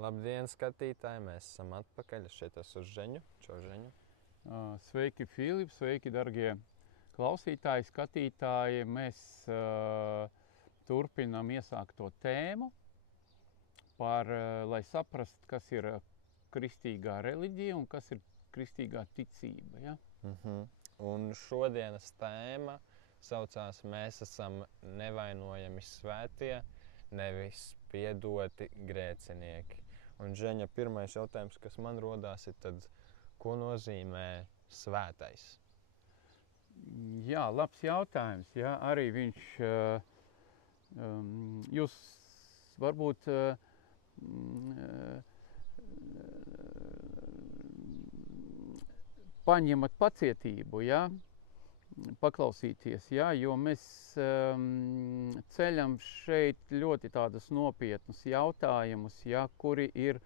Labdien, skatītāji! Mēs esam atpakaļ. Šeit esmu Žeņu. Čau, Žeņu. Sveiki, Filip! Sveiki, darbie klausītāji, skatītāji! Mēs turpinām iesākt to tēmu par, lai saprastu, kas ir kristīgā reliģija un kas ir kristīgā ticība. Ja? Un šodienas tēma saucās Mēs esam nevainojami svētie, nevis piedoti grēcinieki. Un, Žeņa, pirmais jautājums, kas man rodās, ir tad, ko nozīmē svētais? Jā, labs jautājums. Jā, arī viņš, jūs varbūt paņemat pacietību, jā, paklausīties, jā, jo mēs ceļam šeit ļoti tādus nopietnus jautājumus, jā, kuri ir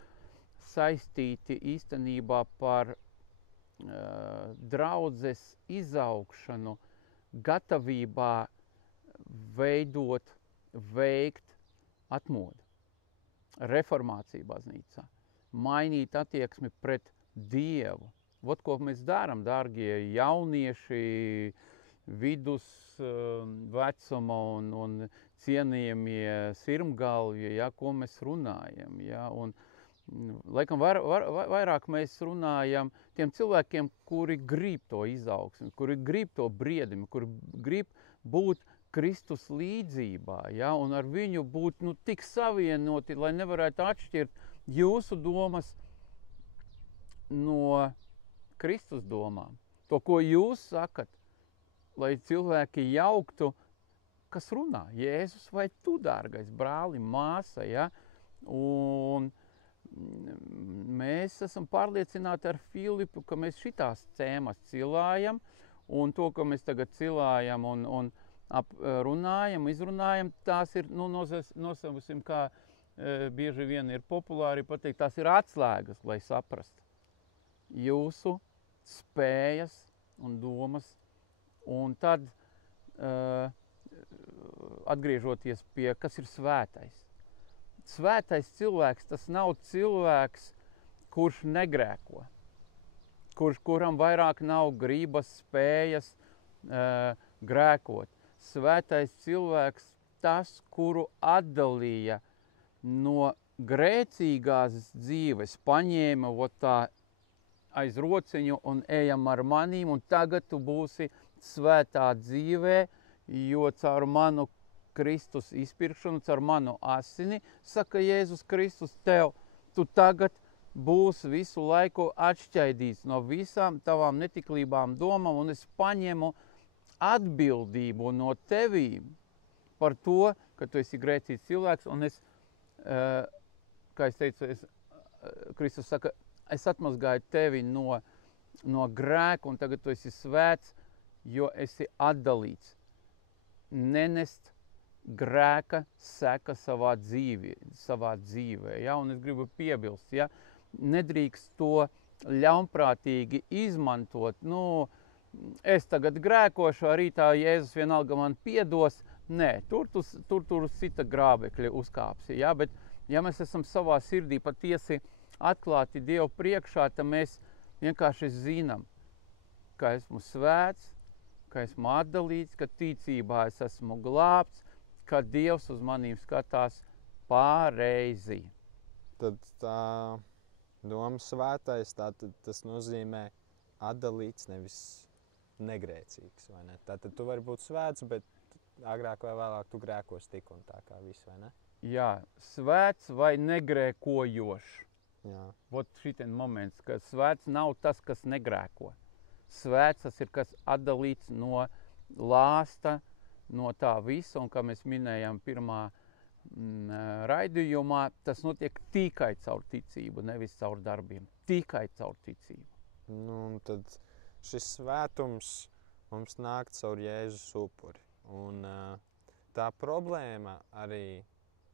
saistīti īstenībā par draudzes izaugšanu, gatavībā veikt atmodu, reformāciju baznīcā, mainīt attieksmi pret Dievu. Vot, ko mēs darām, dārgie jaunieši, vidus vecuma un cienījamie sirmgalvji, ja, ko mēs runājam. Ja, un, laikam vairāk mēs runājam tiem cilvēkiem, kuri grib to izaugsmi, kuri grib to briedumi, kuri grib būt Kristus līdzībā, ja, un ar viņu būt tik savienoti, lai nevarētu atšķirt jūsu domas no Kristus domām. To, ko jūs sakat, lai cilvēki jauktu, kas runā, Jēzus vai tu, dārgais brāli, māsa, ja? Un mēs esam pārliecināti ar Filipu, ka mēs šitās tēmas cilājam, un to, ko mēs tagad cilājam un runājam, izrunājam, tās ir, nosausim, kā bieži vien ir populāri pateikt, tās ir atslēgas, lai saprastu jūsu spējas un domas, un tad atgriežoties pie, kas ir svētais. Svētais cilvēks, tas nav cilvēks, kurš negrēko, kuram vairāk nav gribas, spējas grēkot. Svētais cilvēks, tas, kuru atdalīja no grēcīgās dzīves, paņēma tā aiz rociņu un ejam ar manīm, un tagad tu būsi svētā dzīvē, jo caur manu Kristus izpirkšanu, caur manu asini, saka Jēzus Kristus, tu tagad būsi visu laiku atšķaidīts no visām tavām netiklībām domām, un es paņemu atbildību no tevīm par to, ka tu esi grēcīgs cilvēks, un es, kā es teicu, Kristus saka, es atmazgāju tevi no grēka, un tagad tu esi svēts, jo esi atdalīts. Nenest grēka seka savā dzīvē. Ja? Un es gribu piebilst, ja? Nedrīkst to ļaunprātīgi izmantot. Es tagad grēkošu, rītā Jēzus vienalga man piedos. Nē, tur cita grābekļa uzkāpsi. Ja? Bet, ja mēs esam savā sirdī patiesi atklāti Dievu priekšā, tad mēs vienkārši zinām, ka esmu svēts, ka esmu atdalīts, ka ticībā es esmu glābts, ka Dievs uz manīm skatās pareizi. Tad tā doma svētais, tas nozīmē atdalīts, nevis negrēcīgs, vai ne? Tātad tu vari būt svēts, bet agrāk vai vēlāk tu grēkos tik un tā kā viss, vai ne? Jā, svēts vai negrēkojošs. Jā. Vot šitien moments, ka svēts nav tas, kas negrēko. Svēts tas ir, kas atdalīts no lāsta, no tā visa, un kā mēs minējām pirmā raidījumā, tas notiek tikai caur ticību, nevis caur darbiem. Tikai caur ticību. Un tad šis svētums mums nāk caur Jēzus upuri. Un tā problēma arī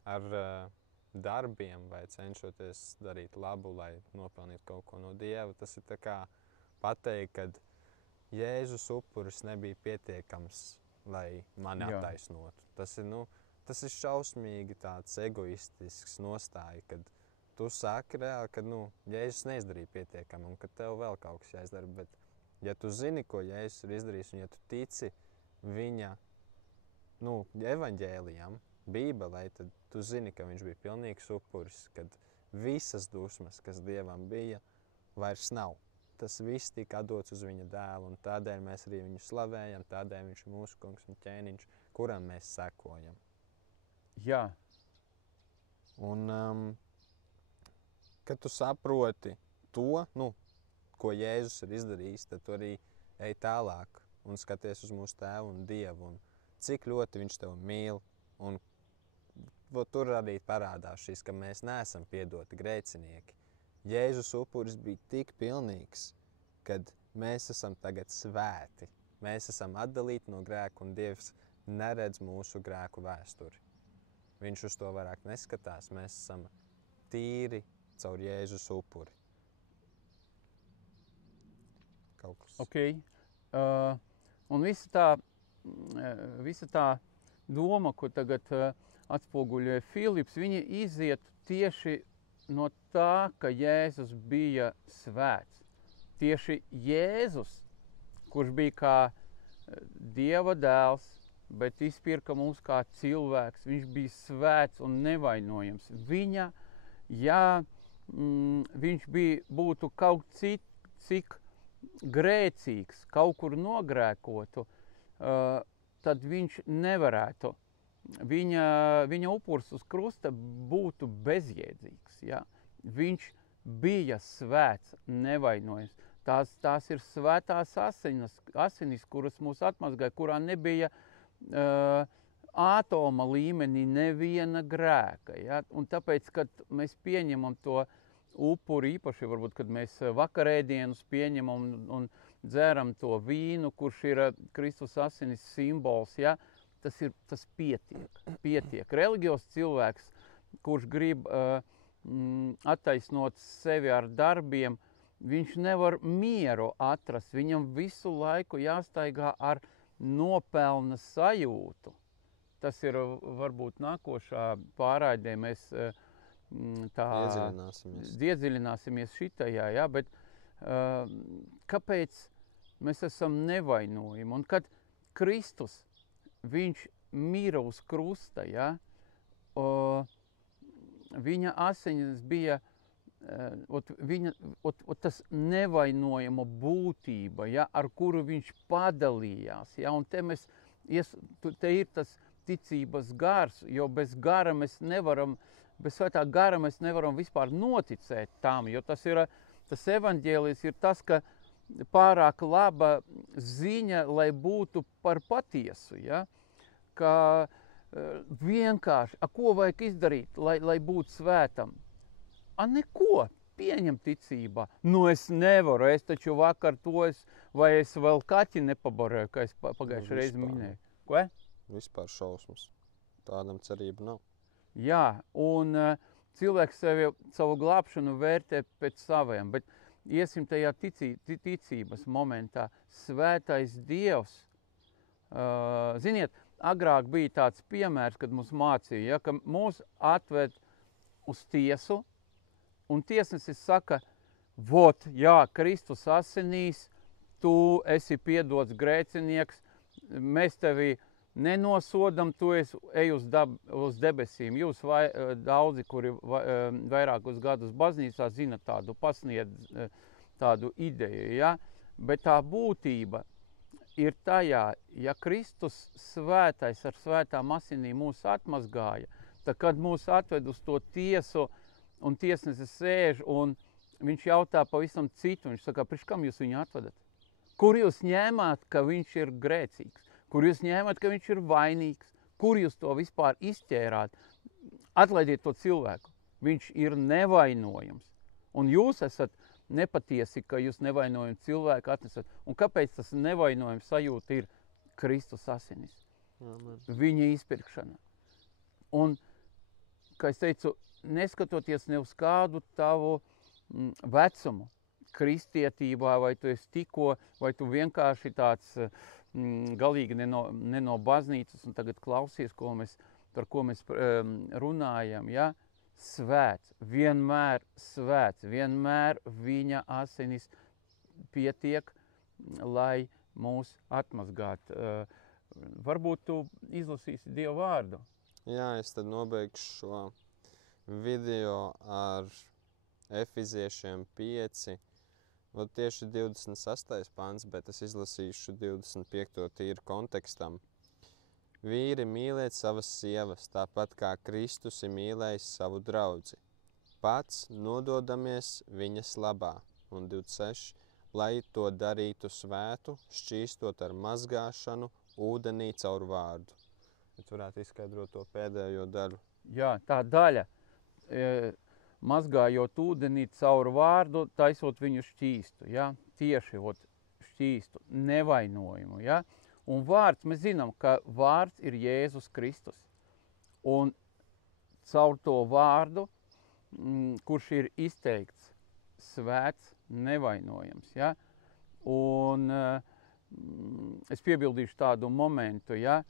ar darbiem vai cenšoties darīt labu, lai nopelnītu kaut ko no Dieva, tas ir tā kā pateikt, ka Jēzus upuris nebija pietiekams, lai mani attaisnotu. Tas ir šausmīgi tāds egoistisks nostāja, kad tu saki reāli, ka Jēzus neizdarīja pietiekami un ka tev vēl kaut kas jāizdara. Bet, ja tu zini, ko Jēzus ir izdarījis, un ja tu tici viņa evaņģēlijam, Bībelē, tad tu zini, ka viņš bija pilnīgs upuris, kad visas dusmas, kas Dievam bija, vairs nav. Tas viss tika atdots uz viņa dēlu, un tādēļ mēs arī viņu slavējam, tādēļ viņš ir mūsu kungs un ķēniņš, kuram mēs sekojam. Jā. Un, kad tu saproti to, ko Jēzus ir izdarījis, tad tu arī ej tālāk un skaties uz mūsu tēvu un Dievu, un cik ļoti viņš tev mīl. Un tur arī parādās šis, ka mēs neesam piedoti grēcinieki. Jēzus upuris bija tik pilnīgs, kad mēs esam tagad svēti. Mēs esam atdalīti no grēka, un Dievs neredz mūsu grēku vēsturi. Viņš uz to vairāk neskatās. Mēs esam tīri caur Jēzus upuri. Kaut kas. Ok. Un visa tā doma, ko tagad atspoguļoja Filips, viņa iziet tieši no tā, ka Jēzus bija svēts. Tieši Jēzus, kurš bija kā Dieva dēls, bet izpirka mūs kā cilvēks, viņš bija svēts un nevainojams. Viņš būtu kaut cik grēcīgs, kaut kur nogrēkotu, tad viņš nevarētu. Viņa upurs uz krusta būtu bezjēdzīgs. Ja? Viņš bija svēts, nevainojams. Tās ir svētās asinis, kuras mūs atmazgāja, kurā nebija ātoma līmenī neviena grēka. Ja? Un tāpēc, kad mēs pieņemam to upuri, īpaši varbūt, kad mēs vakarēdienus pieņemam un dzeram to vīnu, kurš ir Kristus asinis simbols, ja? Tas pietiek. Reliģijos cilvēks, kurš grib attaisnot sevi ar darbiem, viņš nevar mieru atrast. Viņam visu laiku jāstaigā ar nopelna sajūtu. Tas ir varbūt nākošā pārraidē mēs iedziļināsimies šitajā, ja? Bet kāpēc mēs esam nevainojami? Un kad Kristus, viņš mīra uz krusta, ja? Viņa asinis bija tas nevainojama būtība, ja? Ar kuru viņš padalījās. Ja? Un te ir tas ticības gars, jo bez svētā gara mēs nevaram vispār noticēt tam, jo tas evaņģēlijs ir tas, ka pārāk laba ziņa, lai būtu par patiesu, ja? Ka vienkārši, ko vajag izdarīt, lai būtu svētam? Neko, pieņem ticībā. Es nevaru, es taču vakar vai es vēl kaķi nepabarēju, kā es pagājušajā reizi minēju. Ko? Vispār šausmas. Tādam cerība nav. Jā, un cilvēks savu glābšanu vērtē pēc saviem, bet iesim tajā ticības momentā. Svētais Dievs. Ziniet, agrāk bija tāds piemērs, kad mums mācīja, ja, ka mūs atved uz tiesu, un tiesnesis saka, Kristus asinīs, tu esi piedots grēcinieks, mēs tevi nenosodam, tu ej uz debesīm. Jūs daudzi, kuri vairākus gadus baznīcā zina pasniedz tādu ideju, ja? Bet tā būtība ir tajā, ja Kristus svētais ar svētām asinīm mūs atmazgāja, tad, kad mūs atved uz to tiesu un tiesnesis sēž un viņš jautā pavisam citu, viņš saka, priekš kam jūs viņu atvedat? Kur jūs ņēmāt, ka viņš ir grēcīgs? Kur jūs ņēmāt, ka viņš ir vainīgs? Kur jūs to vispār izķērāt? Atlaidiet to cilvēku. Viņš ir nevainojams. Un jūs esat nepatiesi, ka jūs nevainojam cilvēku atnesat. Un kāpēc tas nevainojams sajūta ir Kristus asinis? Amen. Viņa izpirkšana. Un, kā es teicu, neskatoties ne uz kādu tavu vecumu, kristietībā, vai tu esi tikko, vai tu vienkārši tāds galīgi ne no baznīcas un tagad klausies, par ko mēs runājam. Ja? svēts, vienmēr svēts, vienmēr viņa asinis pietiek, lai mūs atmazgātu. Varbūt tu izlasīsi Dieva vārdu. Jā, es tad nobeigšu šo video ar Efeziešiem 5. Tieši 26. pants, bet es izlasīšu 25. tīri kontekstam. Vīri, mīliet savas sievas, tāpat kā Kristus ir mīlējis savu draudzi. Pats nododamies viņas labā. Un 26. Lai to darītu svētu, šķīstot ar mazgāšanu, ūdenī caur vārdu. Ja tu varētu izskaidrot to pēdējo daļu. Jā, tā daļa, mazgājot ūdenī caur vārdu, taisot viņu šķīstu, ja? Tieši šķīstu, nevainojumu. Ja? Un vārds, mēs zinām, ka vārds ir Jēzus Kristus. Un caur to vārdu, kurš ir izteikts svēts, nevainojams. Ja? Un es piebildīšu tādu momentu, ja?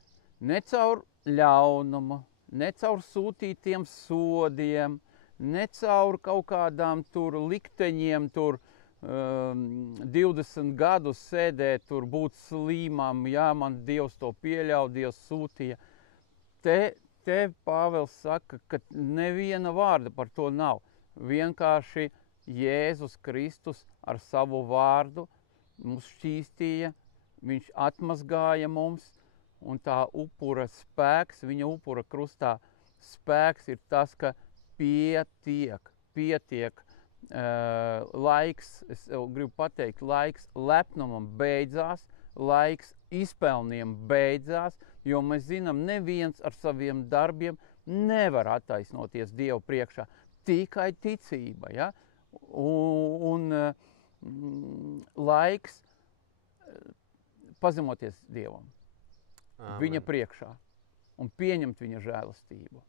Ne caur ļaunumu, ne caur sūtītiem sodiem, ne caur kaut kādām tur likteņiem, tur 20 gadus sēdēt, tur būt slimam, jā, man Dievs to pieļauj, Dievs sūtīja. Te Pāvils saka, ka neviena vārda par to nav. Vienkārši Jēzus Kristus ar savu vārdu mums šķīstīja, viņš atmazgāja mums, un tā upura spēks, viņa upura krustā spēks ir tas, ka pietiek laiks, es gribu pateikt, laiks lepnumam beidzās, laiks izpelniem beidzās, jo mēs zinām, neviens ar saviem darbiem nevar attaisnoties Dievu priekšā, tikai ticība, ja? Un laiks pazemoties Dievam. Āmen. Viņa priekšā un pieņemt viņa žēlastību.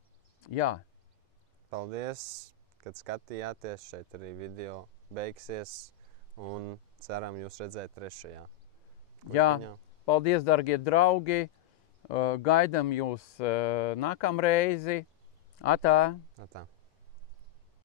Jā. Paldies, kad skatījāties. Šeit arī video beigsies un ceram jūs redzēt 3. Jā, paldies, dargie draugi. Gaidam jūs nākamreizi. Atā. Atā.